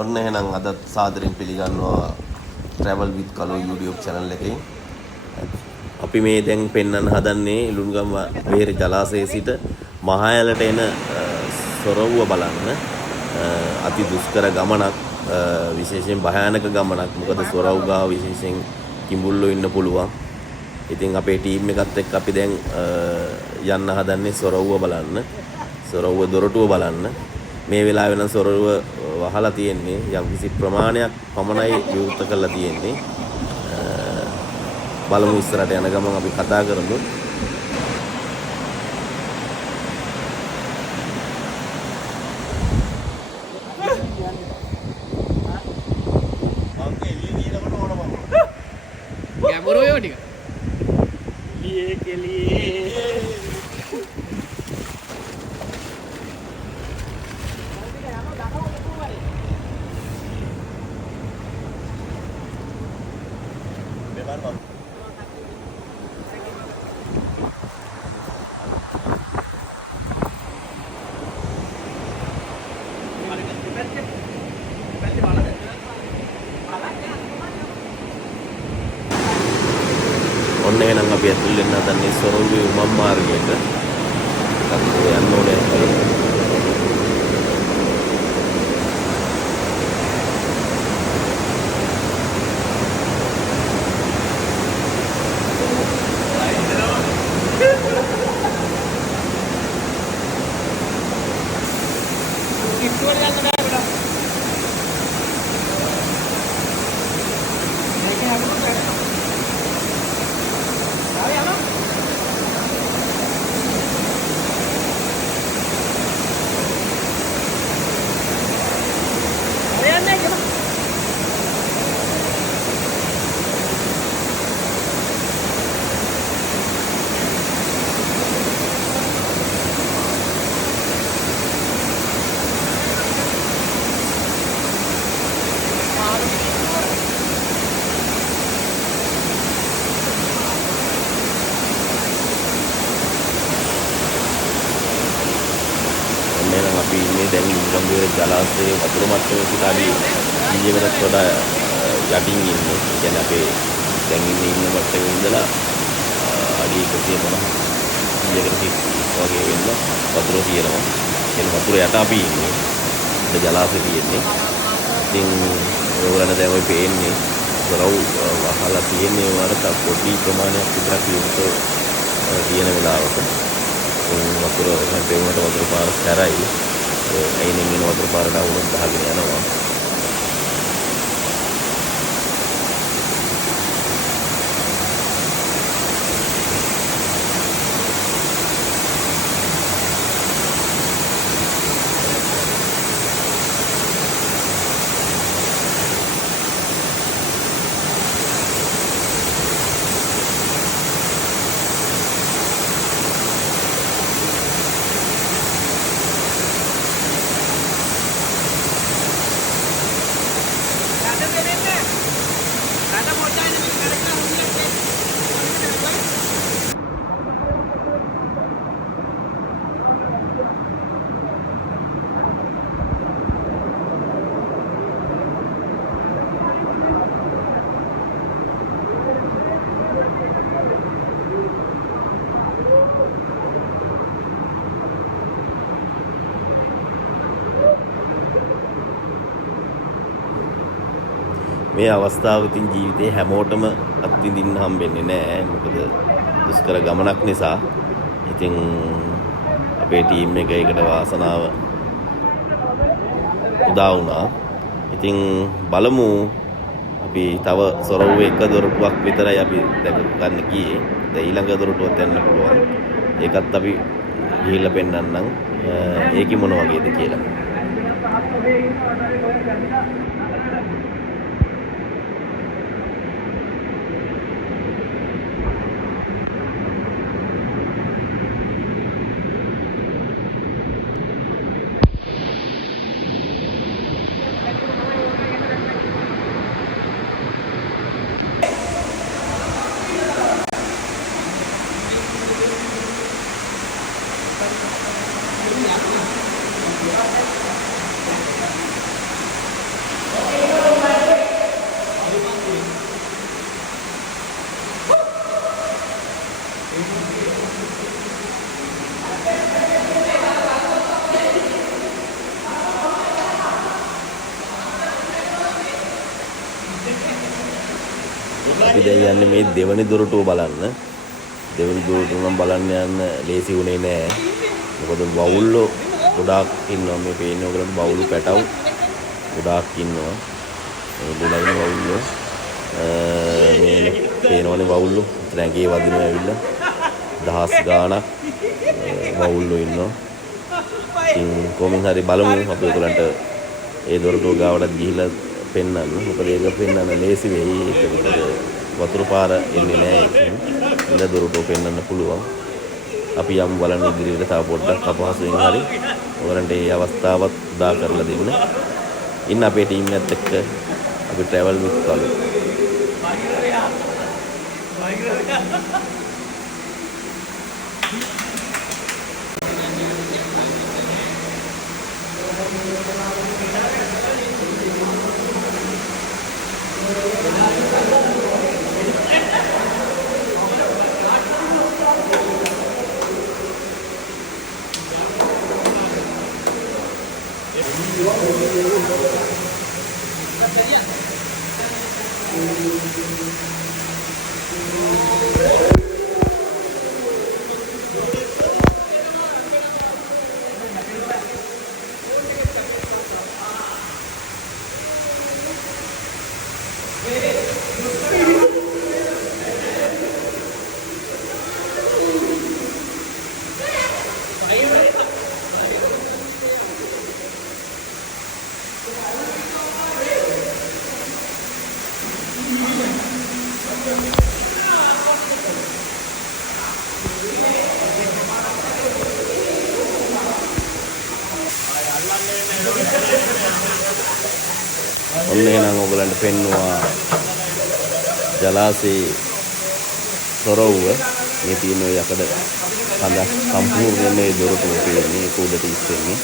ඔන්න එහෙනම් අද සාදරයෙන් පිළිගන්නවා travel with කලෝ YouTube channel එකේ. අපි මේ දැන් පෙන්වන්න හදන්නේ ලුණුගම වෙහෙර ජලාශයේ සිට මහෑලට එන සොරවුව බලන්න. අති දුෂ්කර ගමනක්, විශේෂයෙන් භයානක ගමනක්. මොකද සොරවුව ගාව විශේෂයෙන් කිඹුල්ලෝ ඉන්න පුළුවන්. ඉතින් අපේ ටීම් එකත් එක්ක අපි දැන් යන්න හදන්නේ සොරවුව බලන්න. සොරවුව දොරටුව බලන්න. මේ වෙලාවේ නම් සොරවුව වහලා තියෙන්නේ, යම් කිසි ප්‍රමාණයක් පමණයි විවෘත කරලා තියෙන්නේ. බලමු ඉස්සරහට යන ගමන් අපි කතා කරමු. ගැඹුරු ඒවා ටික. එළියේ කෙලියේ ඔන්න එහෙනම් අපි ඇතුල් වෙන්න හදන්නේ සොරවුවේ උමම් මාර්ගයට. අපි යන්න ඕනේ. අපි ඉන්නේ දැන් ලුණුගම වෙහෙර ජලාශයේ වතුර මට්ටමේ සිට අඩි 100කටත් වඩා යටින් ඉන්නේ. කියන්නේ අපේ දැන් ඉන්න මට්ටමේ ඉඳලා අඩි 150කට වගේ වෙන්න වතුර තියෙනවා. කියන්නේ වතුර යට අපි ඉන්නේ. ඒ ජලාශය තියෙන්නේ. ඉතින් ඔයගොල්ලන්ට දැන් ඔය පේන්නේ සොරව් වහලා තියෙන්නේ වලට පොඩි ප්‍රමාණයක් විතරක් විවෘත තියෙන වෙලාවක. වතුර හැපෙන්නට වතුර පාර කරයි. අයිනෙන් එන වතුර පාරට අවුරුද්ද ගහගෙන යනවා. මේ අවස්ථාව ඉතින් ජීවිතේ හැමෝටම අත්විඳින්න හම්බෙන්නේ නැහැ. මොකද දුෂ්කර ගමනක් නිසා. ඉතින් අපේ ටීම් එක ඒකට වාසනාව උදා වුණා. ඉතින් බලමු අපි තව සොරවුවේ එක දොරටුවක් විතරයි අපි දැක ගන්න ගියේ. දැන් ඊළඟ දොරටුවත් යන්න පුළුවන්. ඒකත් අපි ගිහිල්ලා පෙන්නන්නම්. ඒකි මොන වගේද කියලා. අපි දැන් යන්නේ මේ දෙවනි දොරටුව බලන්න. දෙවනි දොරටුව නම් බලන්න යන්න ලේසි වුණේ නෑ. මොකද වවුල්ලෝ ගොඩාක් ඉන්නවා මේ පේන්නේ ඔයගලන්ට වවුලු පැටවු ගොඩාක් ඉන්නවා. මේ දෙලයින් වවුල්ලෝ මේ පේනවනේ වවුල්ලෝ රැඟේ වදිනවා ඇවිල්ලා දහස් ගාණක් වවුල්ලෝ ඉන්නවා. ඉතින් කොමින් හරි බලමු අපි ඔයගලන්ට ඒ දොරටුව ගාවටත් ගිහිල්ලා පෙන්වන්න. මොකද ඒක පෙන්වන්න ලේසි වෙයි. ඒක මොකද වතුර පාර එන්නේ නැහැ ඒකෙන්. ඉඳ දොරටුව පෙන්වන්න පුළුවන්. අපි යමු බලන්න ඉදිරියට තව පොඩ්ඩක් අපහසුයෙන් හරි ඔයගලන්ට මේ අවස්ථාවත් උදා කරලා දෙන්න. ඉන්න අපේ ටීම් එකත් එක්ක අපි ට්‍රැවල් විත් කළු. ඔන්න එහෙනම් ඔයගලන්ට පෙන්නවා ජලාශයේ සොරවුව. මේ තියෙන ඔය යකඩ කඳ සම්පූර්ණයෙන් මේ දොරටුව තියෙන්නේ ඒක උඩට ඉස්සෙන්නේ.